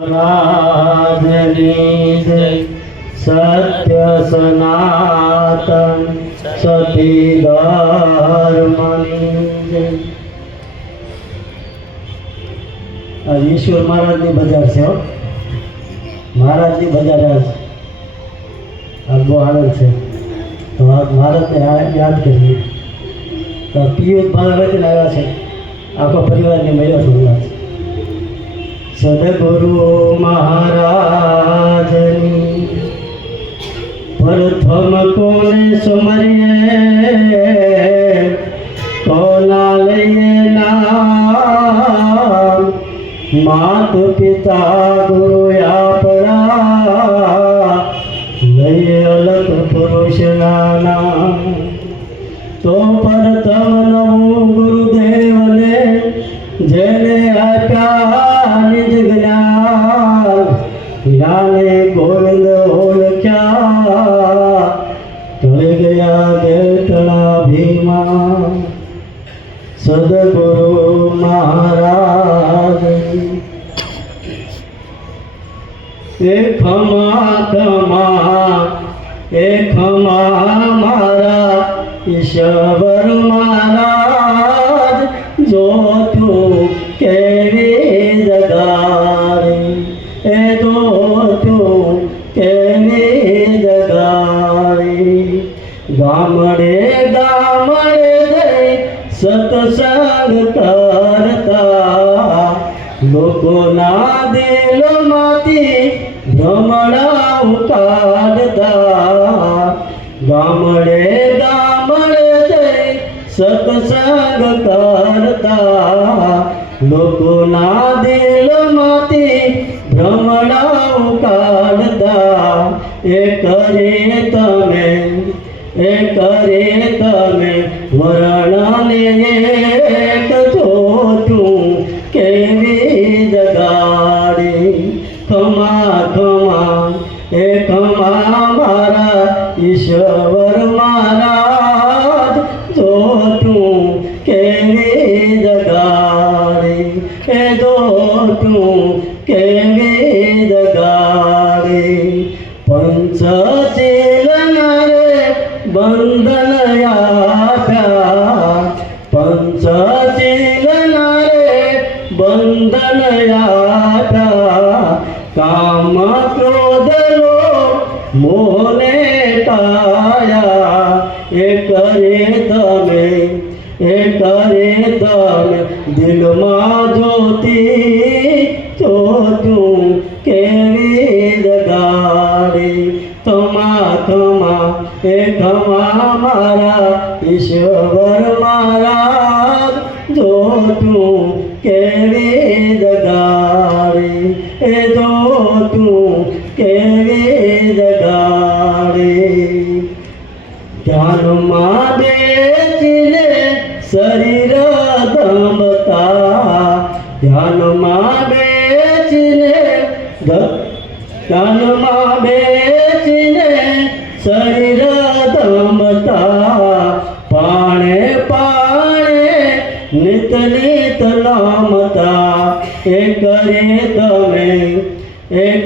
રાજની જય સત્ય સનાતન સતી ધર્મની જય. આ ઈશ્વર મહારાજની બજાર છે. મહારાજની બજાર આ બહુ આનંદ છે. તો આ મહારાજને યાદ કરીએ. તો પિયુષ મહારાજ આવ્યા છે, આખો પરિવારને મળ્યો છું. સદગુરુ મહારાજની પ્રથમ કોને સમરીએ કોના લઈએ નામ. માત પિતા ગુરુ આપણા લઈએ અલગ પુરુષના નામ. તો પ્રથમ નમો ગુરુદેવને જેને આપ્યા નિજ જ્ઞાન. જ્ઞાને ગોવિંદ ઓળખ્યા ટળી ગયા બેટણા ભીમા. સદગુરુ મહારાજ એ ખમા મારા ઈશ્વર મહારાજ. જો તું કેવી જગાડી એ તો તું કેવી જગાડી. ગામડે ગામડે જઈ સત્સંગ કરતા લોકોના દિલમાંથી ભ્રમણા કાઢતા. ગામડે ગામડે જઈ સત્સંગ કરતા લોકોના દિલમાંથી ભ્રમણા કાઢતા. એ કરે તમે વર્ણને એક જોતું કેવી જગાડી. ખમા મારા ઈશ્વર મહારાજ. જોતું કેવી જગાડી એ જોતું કેવી જગાડી. પંચશીલના રે બંધન આપ્યા. પંચશીલના રે બંધન આપ્યા. કામ ક્રોધ લોભ મોહને ટાયા. એ કરે તમે દિલમાં જ્યોતિ જોતું કેવી જગાડી. ખમા મારા ઈશ્વર મહારાજ. જોતું કેવી જગાડી એ જોતું કેવી જગાડી. ધ્યાનમાં બેસીને શરીર દમતા. ધ્યાનમાં બેસીને શરીર દમતા. પાણે નિત નિત નામતા. એ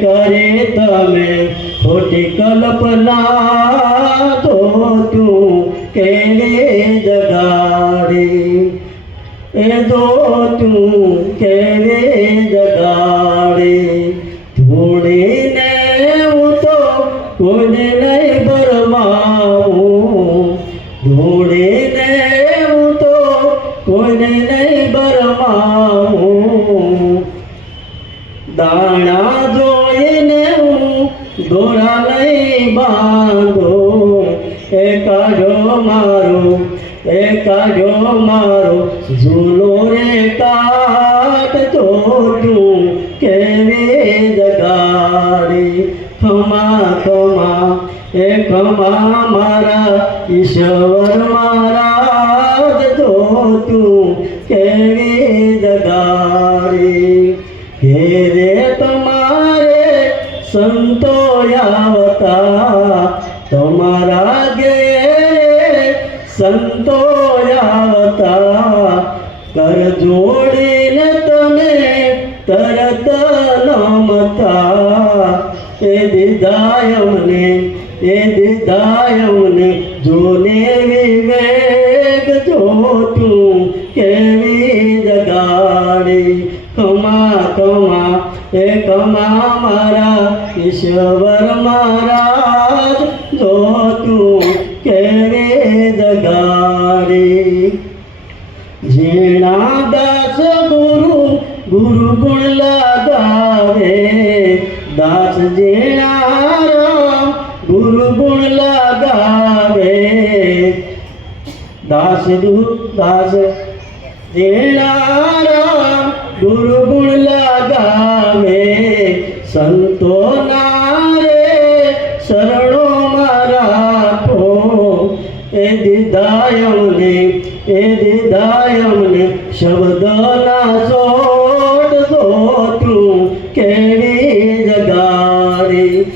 કરે તમે ખોટી કલ્પના. તો તું કેવી જગાડી એ તો તું કેવી જગાડી. ધૂણીને હું તો કોઈને નહીં બરમાવું. ધૂણીને હું તો કોઈને નહીં બરમાવું. દાણા જોઈને હું દોરા નહીં બાંધું. એ કાઢો મારો ઝૂલો રે કાટ. જોતું કેવી જગાડી. ખમા મારા ઈશ્વર મહારાજ. જોતું કેવી જગાડી. ઘેરે તમારે સંતો આવતા. તમારા ઘેરે સંતો આવતા. કર જોડીને તમે તરત નામ હતા એ દીધા અમને જોને વિવેક જોતું કેવી જગાડી કમા મારા ઈશ્વર મહારાજ જોતું કેવી જગાડી ઝીણા દાસ ગુરુ ગુણ લગાવે દાસ ઝીણા રામ ગુરુ ગુણ લગાવે દાસ ઝીણા રામ ગુરુ ગુણ લગાવે સંતો નારે શરણો રાખો એ દીધા અમને શબ્દના સોટ જોતું કેવી જગાડી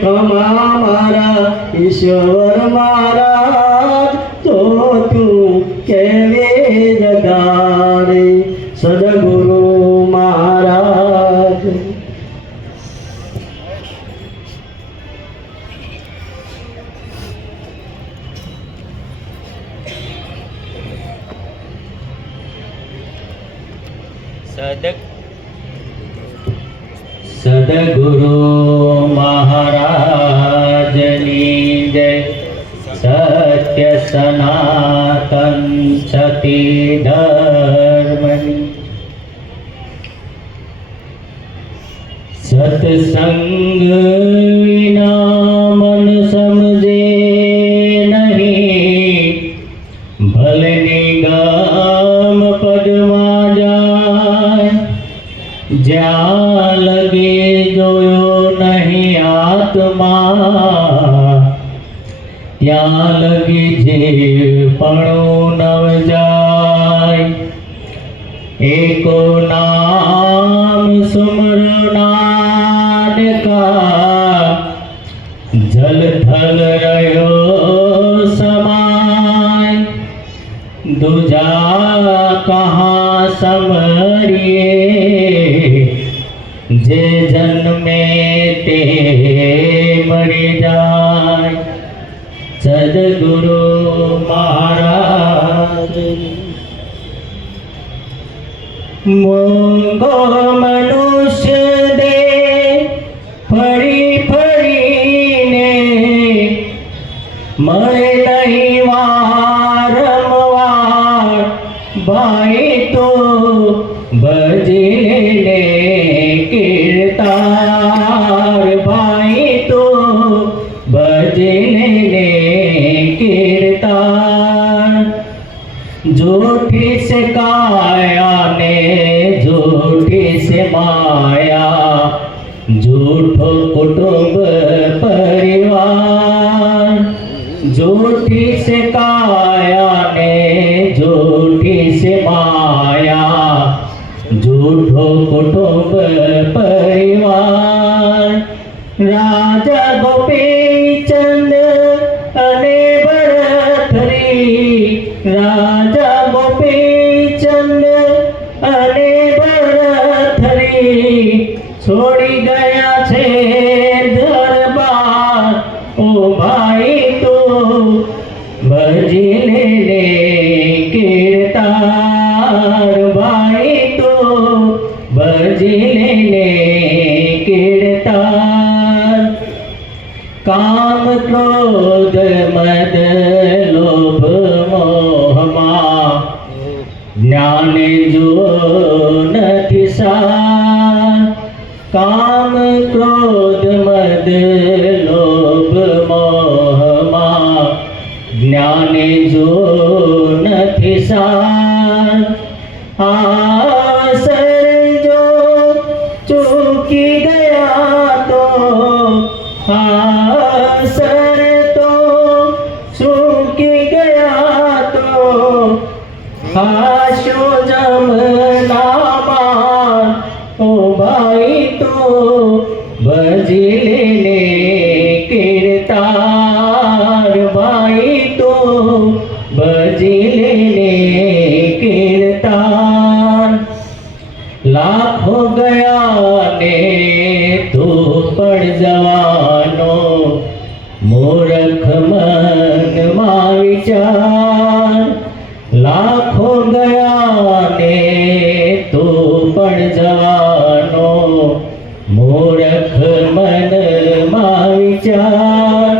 કમા મારા ઈશ્વર મહારાજ જોતું કેવી જગાડી સદગુરુ મહારાજ સદગુરુ મહારાજની જય સત્ય સનાતન સતી ધર્મની સત્સંગ વિના મન સમજે નહીં ભલે નિગમ પદમાં જાય જ્યાં લગે જોયો નહીં આત્મા ત્યાં લગી જીવપણું નવ જાય એકો નામ સુમરનાદ કા જલ થલ રહ્યો સમાય दूजा कहाँ समरिए जे जन्मे ते मरी जाय सदगुरु महाराज मोंगो मनुष्य दे फरी फरी ने मरे नहीं वारंवार भाई तो भजने कीर्तार भाई तो भजने कीर्तार झूठी से काया ने झूठी से माया झूठो कुटुंब परिवार झूठी से काया ने झूठी से माया झूठो कुटुंब परिवार राजा गोपी चंद अने भरथरी राजा गोपी चंद अने भरथरी छोड़ी गया छे दरबार ओ भाई तो भजने ले कीर्तार भाई तो भजने ले कीर्तार काम क्रोध मद लोभ मोह ज्ञान जो नहीं सार काम क्रोध मद लोभ मोह ज्ञान जो नहीं सार आसर जो चूकी गया तो आसर तो चूकी गया तो आशो जमना मार ओ भाई तो भजले ले कीर्तार भाई तो भजले ले कीर्तार लाख हो गए મૂર્ખ મનમાં વિચાર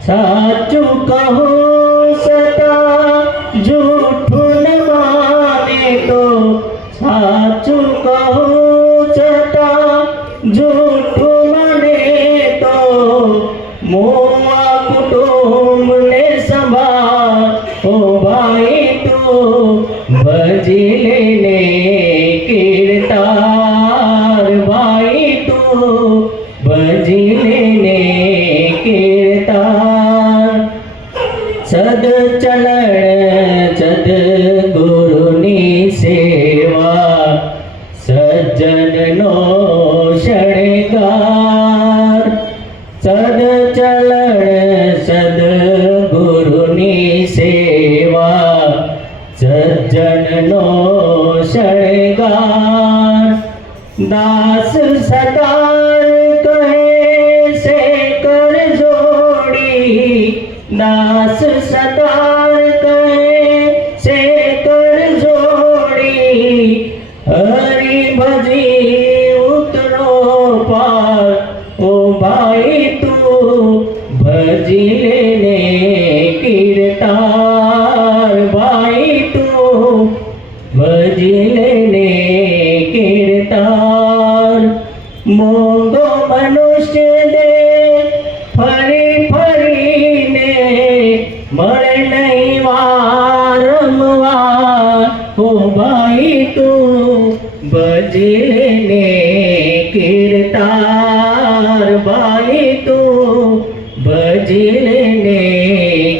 સાચું કહું સતા જૂઠું ન માને તો સાચું કહું છતાં જૂઠું માને તો મોવા કુટુંબને સંભાળ ઓ ભાઈ તું ભજી લેને કીર્તાર ભાઈ તું ભજી લેને કીર્તાર સદચલણ સદગુરુની સેવા સજ્જનનો શણગાર સદચલણ સદગુરુની સેવા સજ્જનનો શણગાર દાસ સતાર કહે છે કર જોડી દાસ સતાર કહે છે કર જોડી હરી ભજી ઉતરો પાર ઓ ભાઈ તું ભજી લેને કીર્તાર ભાઈ તું ભજી લેને કીર્તાર મોંઘો મનુષ્ય દે ફરી ફરીને મળે નહીં વારંવાર ઓ ભાઈ તું ભજી લેને કીર્તાર ભાઈ તું ભજી લેને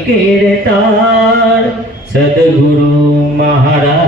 કીર્તાર સદગુરુ મહારાજ